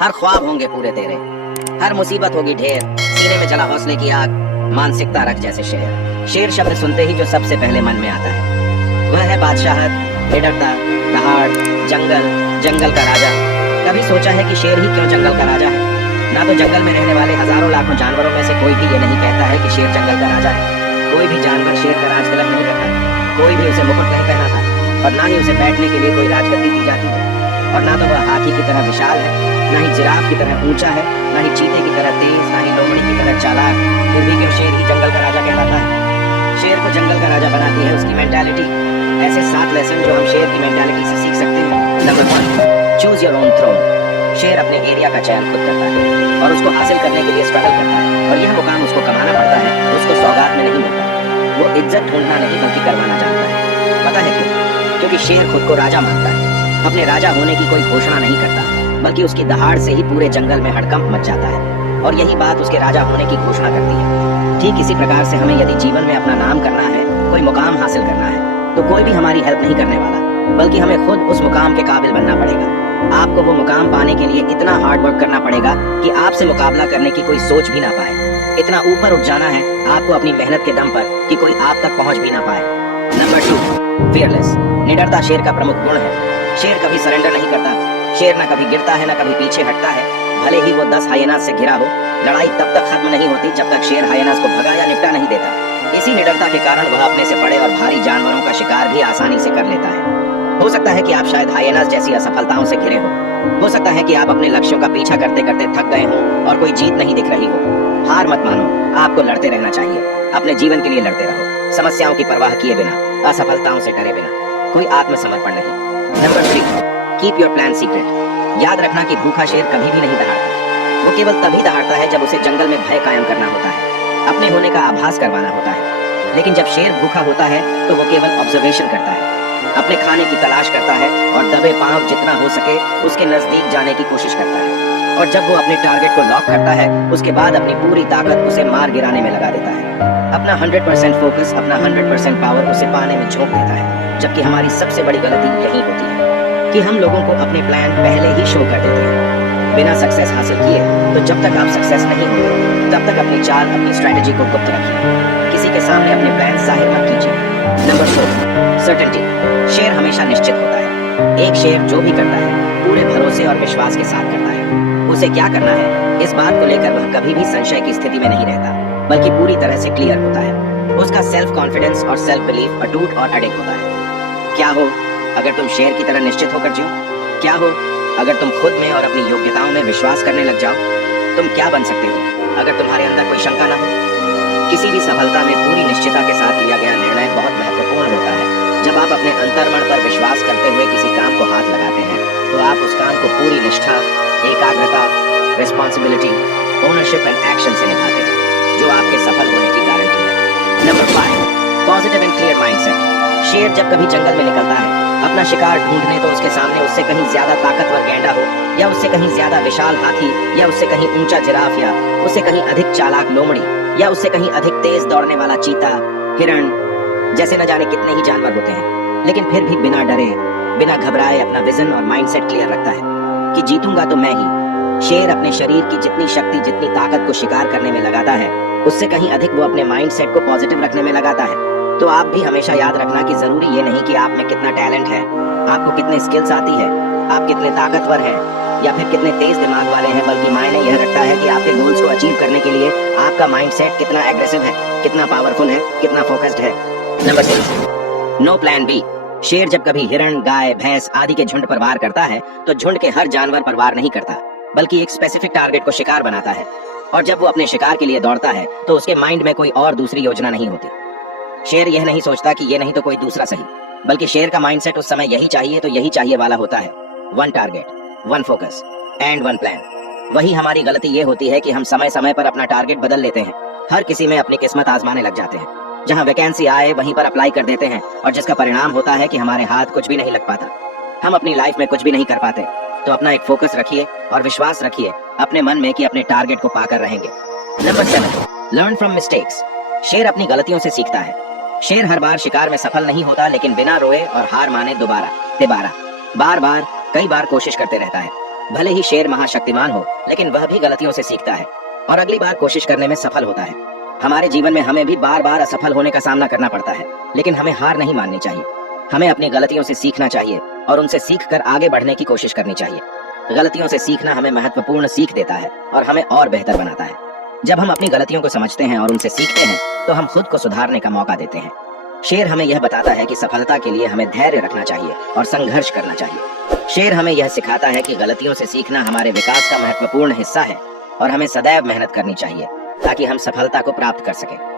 हर ख्वाब होंगे पूरे तेरे, हर मुसीबत होगी ढेर, सीने में जला हौसले की आग, मानसिकता रख जैसे शेर। शेर शब्द सुनते ही जो सबसे पहले मन में आता है वह है बादशाहत, निडरता, दहाड़, जंगल, जंगल का राजा। कभी सोचा है कि शेर ही क्यों जंगल का राजा है? ना तो जंगल में रहने वाले हजारों लाखों जानवरों में से कोई भी ये नहीं कहता है कि शेर जंगल का राजा है। कोई भी जानवर शेर का राज तिलक नहीं करता, कोई भी उसे मुकुट नहीं पहनाता, और ना ही उसे बैठने के लिए कोई राजगद्दी दी जाती है। और ना तो वह हाथी की तरह विशाल है, ना ही जिराफ की तरह ऊंचा है, ना ही चीते की तरह तेज, ना ही लोमड़ी की तरह चालाक। फिर भी क्यों शेर ही जंगल का राजा कहलाता है? शेर को जंगल का राजा बनाती है उसकी मेंटालिटी। ऐसे 7 लेसन जो हम शेर की मेंटालिटी से सीख सकते हैं। Number 1, choose your own throne. शेर अपने एरिया का चयन खुद करता है और उसको हासिल करने के लिए स्ट्रगल करता है, और यह मुकाम उसको कमाना पड़ता है, उसको सौगात में नहीं मिलता। वो इज्जत ढूंढना नहीं बल्कि करवाना जानता है। पता है क्यों? क्योंकि शेर खुद को राजा मानता है, अपने राजा होने की कोई घोषणा नहीं करता, बल्कि उसकी दहाड़ से ही पूरे जंगल में हड़कंप मच जाता है, और यही बात उसके राजा होने की घोषणा करती है। ठीक इसी प्रकार से हमें यदि जीवन में अपना नाम करना है, कोई मुकाम हासिल करना है, तो कोई भी हमारी हेल्प नहीं करने वाला, बल्कि हमें खुद उस मुकाम के काबिल बनना पड़ेगा। आपको वो मुकाम पाने के लिए इतना हार्ड वर्क करना पड़ेगा कि आपसे मुकाबला करने की कोई सोच भी ना पाए। इतना ऊपर उठ जाना है आपको अपनी मेहनत के दम पर कि कोई आप तक पहुंच भी ना पाए। Number 2, fearless. निडरता शेर का प्रमुख गुण है। शेर कभी सरेंडर नहीं करता। शेर न कभी गिरता है, न कभी पीछे हटता है। भले ही वो 10 हाइएनास से घिरा हो, लड़ाई तब तक खत्म नहीं होती जब तक शेर हाइएनास को भगा या निपटा नहीं देता। इसी निडरता के कारण वह अपने से बड़े और भारी जानवरों का शिकार भी आसानी से कर लेता है। हो सकता है कि आप शायद हाइएनास जैसी असफलताओं से घिरे हो सकता है कि आप अपने लक्ष्यों का पीछा करते करते थक गए हो और कोई जीत नहीं दिख रही हो। हार मत मानो, आपको लड़ते रहना चाहिए। अपने जीवन के लिए लड़ते रहो, समस्याओं की परवाह किए बिना, असफलताओं से डरे बिना, कोई आत्मसमर्पण नहीं। Number 3, keep your plan secret. याद रखना कि भूखा शेर कभी भी नहीं दहाड़ता। वो केवल तभी दहाड़ता है जब उसे जंगल में भय कायम करना होता है, अपने होने का आभास करवाना होता है। लेकिन जब शेर भूखा होता है तो वो केवल ऑब्जर्वेशन करता है, अपने खाने की तलाश करता है और दबे पांव जितना हो सके उसके नजदीक जाने की कोशिश करता है। और जब वो अपने टारगेट को लॉक करता है, उसके बाद अपनी पूरी ताकत उसे मार गिराने में लगा देता है। अपना 100% फोकस, अपना 100% पावर उसे पाने में झोंक देता है। जबकि हमारी सबसे बड़ी गलती यही होती है कि हम लोगों को अपने प्लान पहले ही शो कर देते हैं बिना सक्सेस हासिल किए। तो जब तक आप सक्सेस नहीं होते तब तक अपनी चाल, अपनी स्ट्रेटेजी को गुप्त रखिए। किसी के सामने अपने प्लान जाहिर मत कीजिए। Number 4, certainty. शेर हमेशा निश्चित होता है। एक शेर जो भी करता है पूरे भरोसे और विश्वास के साथ करता है। उसे क्या करना है इस बात को लेकर वह कभी भी संशय की स्थिति में नहीं रहता, बल्कि पूरी तरह से क्लियर होता है। उसका सेल्फ कॉन्फिडेंस और सेल्फ बिलीफ अटूट और अडिग होता है। क्या हो अगर तुम शेर की तरह निश्चित होकर जियो? क्या हो अगर तुम खुद में और अपनी योग्यताओं में विश्वास करने लग जाओ? तुम क्या बन सकते हो अगर तुम्हारे अंदर कोई शंका ना हो? किसी भी सफलता में पूरी निश्चितता के साथ लिया गया निर्णय बहुत महत्वपूर्ण होता है। जब आप अपने अंतर्मन पर विश्वास करते हुए किसी काम को हाथ लगाते हैं, तो आप उस काम को पूरी निष्ठा, एकाग्रता, रिस्पॉन्सिबिलिटी, ओनरशिप एंड एक्शन से निभाते हैं, जो आपके सफल होने की गारंटी है। Number 5, positive and clear mindset. शेर जब कभी जंगल में निकलता है अपना शिकार ढूंढने, तो उसके सामने उससे कहीं ज्यादा ताकतवर गैंडा हो, या उससे कहीं ज्यादा विशाल हाथी, या उससे कहीं ऊंचा जिराफ, या उससे कहीं अधिक चालाक लोमड़ी, या उससे कहीं अधिक तेज दौड़ने वाला चीता, हिरण जैसे न जाने कितने ही जानवर होते हैं। लेकिन फिर भी बिना डरे, बिना घबराए अपना विजन और माइंडसेट क्लियर रखता है कि जीतूंगा तो मैं ही। शेर अपने शरीर की जितनी शक्ति, जितनी ताकत को शिकार करने में लगाता है, उससे कहीं अधिक वो अपने माइंडसेट को पॉजिटिव रखने में लगाता है। तो आप भी हमेशा याद रखना कि जरूरी ये नहीं कि आप में कितना टैलेंट है, आपको कितने स्किल्स आती है, आप कितने ताकतवर हैं, या फिर कितने तेज दिमाग वाले हैं, बल्कि मायने यह रखता है कि आपके गोल्स को अचीव करने के लिए आपका माइंडसेट कितना एग्रेसिव है, कितना पावरफुल है, कितना फोकस्ड है। Number 6, no plan B. शेर जब कभी हिरण, गाय, भैंस आदि के झुंड पर वार करता है, तो झुंड के हर जानवर पर वार नहीं करता, बल्कि एक स्पेसिफिक टारगेट को शिकार बनाता है। और जब वो अपने शिकार के लिए दौड़ता है, तो उसके माइंड में कोई और दूसरी योजना नहीं होती। शेर यह नहीं सोचता कि ये नहीं तो कोई दूसरा सही, बल्कि शेर का माइंडसेट उस समय यही चाहिए तो यही चाहिए वाला होता है। 1 टारगेट, 1 फोकस एंड 1 प्लान। वही हमारी गलती ये होती है कि हम समय समय पर अपना टारगेट बदल लेते हैं, हर किसी में अपनी किस्मत आजमाने लग जाते हैं। जहां वैकेंसी आए वहीं पर अप्लाई कर देते हैं, और जिसका परिणाम होता है कि हमारे हाथ कुछ भी नहीं लग पाता, हम अपनी लाइफ में कुछ भी नहीं कर पाते। तो अपना एक फोकस रखिए और विश्वास रखिए अपने मन में कि अपने टारगेट को पाकर रहेंगे। Number 7, learn from mistakes. शेर अपनी गलतियों से सीखता है। शेर हर बार शिकार में सफल नहीं होता, लेकिन बिना रोए और हार माने दोबारा, बार बार, कई बार कोशिश करते रहता है। भले ही शेर महाशक्तिमान हो, लेकिन वह भी गलतियों से सीखता है और अगली बार कोशिश करने में सफल होता है। हमारे जीवन में हमें भी बार बार असफल होने का सामना करना पड़ता है, लेकिन हमें हार नहीं माननी चाहिए। हमें अपनी गलतियों से सीखना चाहिए और उनसे सीखकर आगे बढ़ने की कोशिश करनी चाहिए। गलतियों से सीखना हमें महत्वपूर्ण सीख देता है और हमें और बेहतर बनाता है। जब हम अपनी गलतियों को समझते हैं और उनसे सीखते हैं, तो हम खुद को सुधारने का मौका देते हैं। शेर हमें यह बताता है कि सफलता के लिए हमें धैर्य रखना चाहिए और संघर्ष करना चाहिए। शेर हमें यह सिखाता है कि गलतियों से सीखना हमारे विकास का महत्वपूर्ण हिस्सा है और हमें सदैव मेहनत करनी चाहिए ताकि हम सफलता को प्राप्त कर सकें।